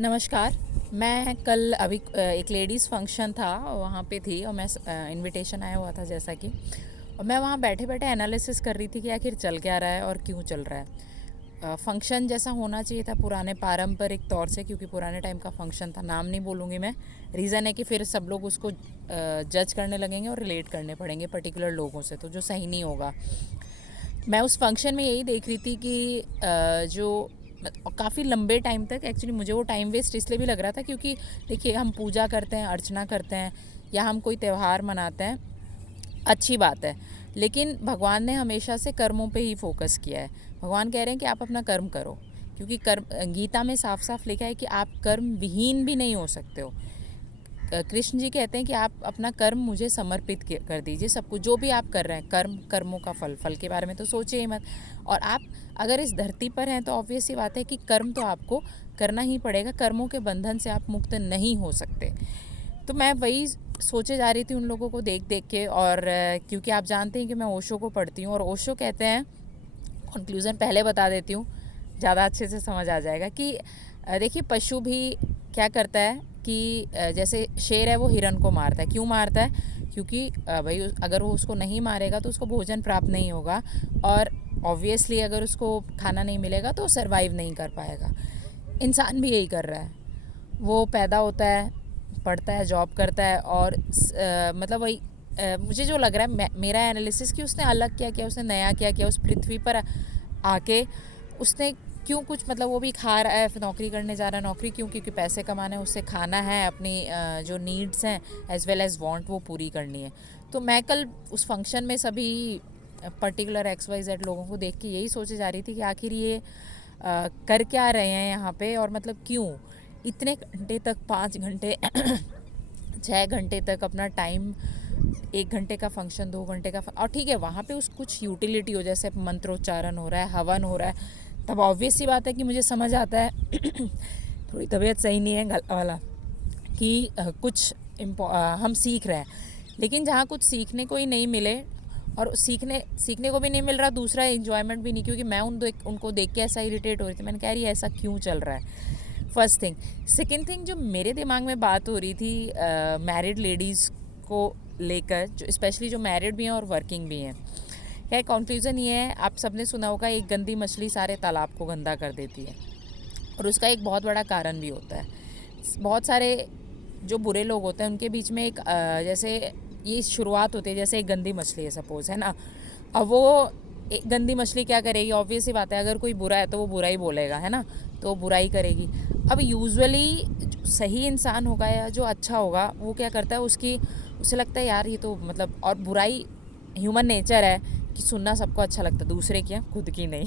नमस्कार। मैं कल अभी एक लेडीज़ फंक्शन था, वहाँ पे थी और मैं इनविटेशन आया हुआ था जैसा कि, और मैं वहाँ बैठे बैठे एनालिसिस कर रही थी कि आखिर चल क्या रहा है और क्यों चल रहा है। फंक्शन जैसा होना चाहिए था पुराने पारंपरिक तौर से, क्योंकि पुराने टाइम का फंक्शन था। नाम नहीं बोलूँगी मैं, रीज़न है कि फिर सब लोग उसको जज करने लगेंगे और रिलेट करने पड़ेंगे पर्टिकुलर लोगों से, तो जो सही नहीं होगा। मैं उस फंक्शन में यही देख रही थी कि जो काफ़ी लंबे टाइम तक, एक्चुअली मुझे वो टाइम वेस्ट इसलिए भी लग रहा था क्योंकि देखिए, हम पूजा करते हैं, अर्चना करते हैं या हम कोई त्यौहार मनाते हैं, अच्छी बात है। लेकिन भगवान ने हमेशा से कर्मों पे ही फोकस किया है। भगवान कह रहे हैं कि आप अपना कर्म करो, क्योंकि कर्म, गीता में साफ साफ लिखा है कि आप कर्म विहीन भी नहीं हो सकते हो। कृष्ण जी कहते हैं कि आप अपना कर्म मुझे समर्पित कर दीजिए। सब कुछ जो भी आप कर रहे हैं, कर्मों का फल के बारे में तो सोचिए ही मत। और आप अगर इस धरती पर हैं तो ऑब्वियस सी बात है कि कर्म तो आपको करना ही पड़ेगा। कर्मों के बंधन से आप मुक्त नहीं हो सकते। तो मैं वही सोचे जा रही थी उन लोगों को देख देख के, और क्योंकि आप जानते हैं कि मैं ओशो को पढ़ती हूँ, और ओशो कहते हैं, कंक्लूज़न पहले बता देती हूँ, ज़्यादा अच्छे से समझ आ जाएगा कि देखिए, पशु भी क्या करता है कि जैसे शेर है, वो हिरन को मारता है। क्यों मारता है? क्योंकि भाई अगर वो उसको नहीं मारेगा तो उसको भोजन प्राप्त नहीं होगा, और ऑब्वियसली अगर उसको खाना नहीं मिलेगा तो सर्वाइव नहीं कर पाएगा। इंसान भी यही कर रहा है। वो पैदा होता है, पढ़ता है, जॉब करता है, और मतलब वही मुझे जो लग रहा है, मेरा एनालिसिस कि उसने अलग क्या किया, उसने नया क्या किया उस पृथ्वी पर आके। उसने क्यों कुछ, मतलब वो भी खा रहा है, फिर नौकरी करने जा रहा है। नौकरी क्यों? क्योंकि पैसे कमाने हैं, उससे खाना है, अपनी जो नीड्स हैं एज वेल एज़ वांट वो पूरी करनी है। तो मैं कल उस फंक्शन में सभी पर्टिकुलर XYZ लोगों को देख के यही सोचे जा रही थी कि आखिर ये कर क्या रहे हैं यहाँ पे, और मतलब क्यों इतने घंटे तक, 5 घंटे 6 घंटे तक अपना टाइम, 1 घंटे का फंक्शन, 2 घंटे का और ठीक है, वहाँ पे उस कुछ यूटिलिटी हो, जैसे मंत्रोच्चारण हो रहा है, हवन हो रहा है, तब ऑब्वियस सी बात है कि मुझे समझ आता है थोड़ी तबीयत सही नहीं है गला वाला, कि कुछ हम सीख रहे हैं। लेकिन जहाँ कुछ सीखने को ही नहीं मिले, और सीखने को भी नहीं मिल रहा, दूसरा एंजॉयमेंट भी नहीं, क्योंकि मैं उनको देख के ऐसा इरिटेट हो रही थी। मैंने कह रही ऐसा क्यों चल रहा है, फर्स्ट थिंग। सेकेंड थिंग, जो मेरे दिमाग में बात हो रही थी मैरिड लेडीज़ को लेकर, जो स्पेशली जो मैरिड भी हैं और वर्किंग भी हैं, क्या कंक्लूज़न ये है, आप सबने सुना होगा, एक गंदी मछली सारे तालाब को गंदा कर देती है। और उसका एक बहुत बड़ा कारण भी होता है, बहुत सारे जो बुरे लोग होते हैं उनके बीच में एक जैसे ये शुरुआत होती है, जैसे एक गंदी मछली है सपोज़, है ना। अब वो एक गंदी मछली क्या करेगी? ऑब्वियस सी बात है, अगर कोई बुरा है तो वो बुरा ही बोलेगा, है ना, तो वो बुराई करेगी। अब यूजुअली जो सही इंसान होगा या जो अच्छा होगा, वो क्या करता है, उसे लगता है यार ये तो मतलब, और बुराई ह्यूमन नेचर है कि सुनना सबको अच्छा लगता है, दूसरे की, खुद की नहीं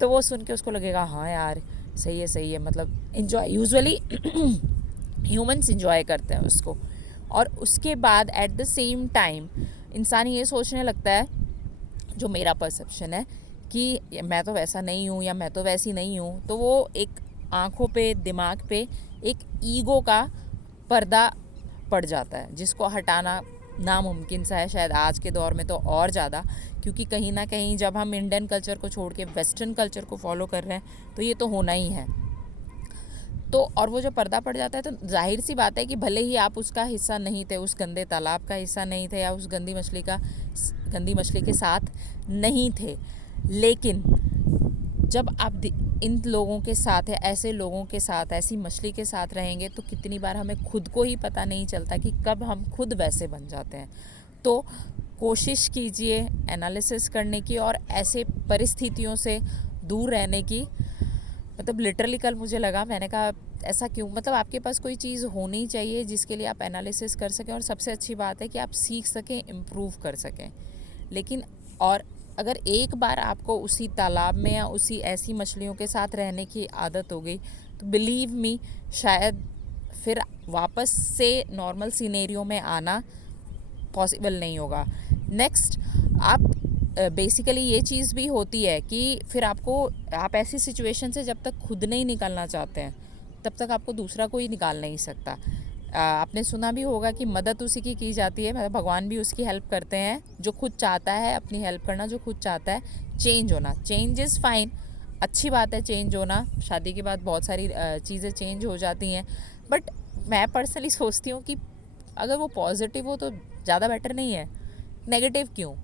तो वो सुन के उसको लगेगा हाँ यार सही है, मतलब इन्जॉय, यूजुअली ह्यूमंस इंजॉय करते हैं उसको। और उसके बाद एट द सेम टाइम इंसान ये सोचने लगता है, जो मेरा परसेप्शन है, कि मैं तो वैसा नहीं हूँ या मैं तो वैसी नहीं हूँ, तो वो एक आँखों पे, दिमाग पे एक ईगो का पर्दा पड़ जाता है, जिसको हटाना नामुमकिन सा है, शायद आज के दौर में तो और ज़्यादा, क्योंकि कहीं ना कहीं जब हम इंडियन कल्चर को छोड़ के वेस्टर्न कल्चर को फॉलो कर रहे हैं तो ये तो होना ही है। तो और वो जो पर्दा पड़ जाता है, तो जाहिर सी बात है कि भले ही आप उसका हिस्सा नहीं थे, उस गंदे तालाब का हिस्सा नहीं थे, या उस गंदी मछली के साथ नहीं थे, लेकिन जब आप इन लोगों के साथ, है ऐसे लोगों के साथ, ऐसी मछली के साथ रहेंगे, तो कितनी बार हमें खुद को ही पता नहीं चलता कि कब हम खुद वैसे बन जाते हैं। तो कोशिश कीजिए एनालिसिस करने की, और ऐसे परिस्थितियों से दूर रहने की। मतलब लिटरली कल मुझे लगा, मैंने कहा ऐसा क्यों, मतलब आपके पास कोई चीज़ होनी चाहिए जिसके लिए आप एनालिसिस कर सकें, और सबसे अच्छी बात है कि आप सीख सकें, इम्प्रूव कर सकें। लेकिन और अगर एक बार आपको उसी तालाब में या उसी ऐसी मछलियों के साथ रहने की आदत हो गई, तो बिलीव मी, शायद फिर वापस से नॉर्मल सिनेरियो में आना पॉसिबल नहीं होगा। नेक्स्ट, आप बेसिकली ये चीज़ भी होती है कि फिर आप ऐसी सिचुएशन से जब तक खुद नहीं निकलना चाहते हैं, तब तक आपको दूसरा कोई निकाल नहीं सकता। आपने सुना भी होगा कि मदद उसी की जाती है, मतलब भगवान भी उसकी हेल्प करते हैं जो खुद चाहता है अपनी हेल्प करना, जो खुद चाहता है चेंज होना। चेंज इज़ फाइन, अच्छी बात है चेंज होना, शादी के बाद बहुत सारी चीज़ें चेंज हो जाती हैं, बट मैं पर्सनली सोचती हूँ कि अगर वो पॉजिटिव हो तो ज़्यादा बेटर नहीं है, नेगेटिव क्यों?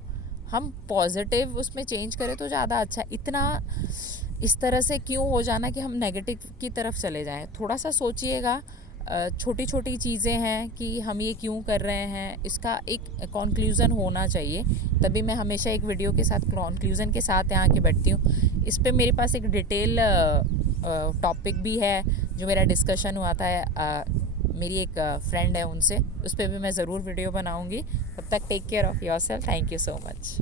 हम पॉजिटिव उसमें चेंज करें तो ज़्यादा अच्छा है। इतना इस तरह से क्यों हो जाना कि हम नेगेटिव की तरफ चले जाएं? थोड़ा सा सोचिएगा, छोटी छोटी चीज़ें हैं कि हम ये क्यों कर रहे हैं, इसका एक कॉन्क्लूज़न होना चाहिए। तभी मैं हमेशा एक वीडियो के साथ कॉन्क्लूज़न के साथ यहाँ के बैठती हूँ। इस पे मेरे पास एक डिटेल टॉपिक भी है जो मेरा डिस्कशन हुआ था, मेरी एक फ्रेंड है उनसे, उस पर भी मैं ज़रूर वीडियो बनाऊँगी। तब तक take care of yourself. Thank you so much.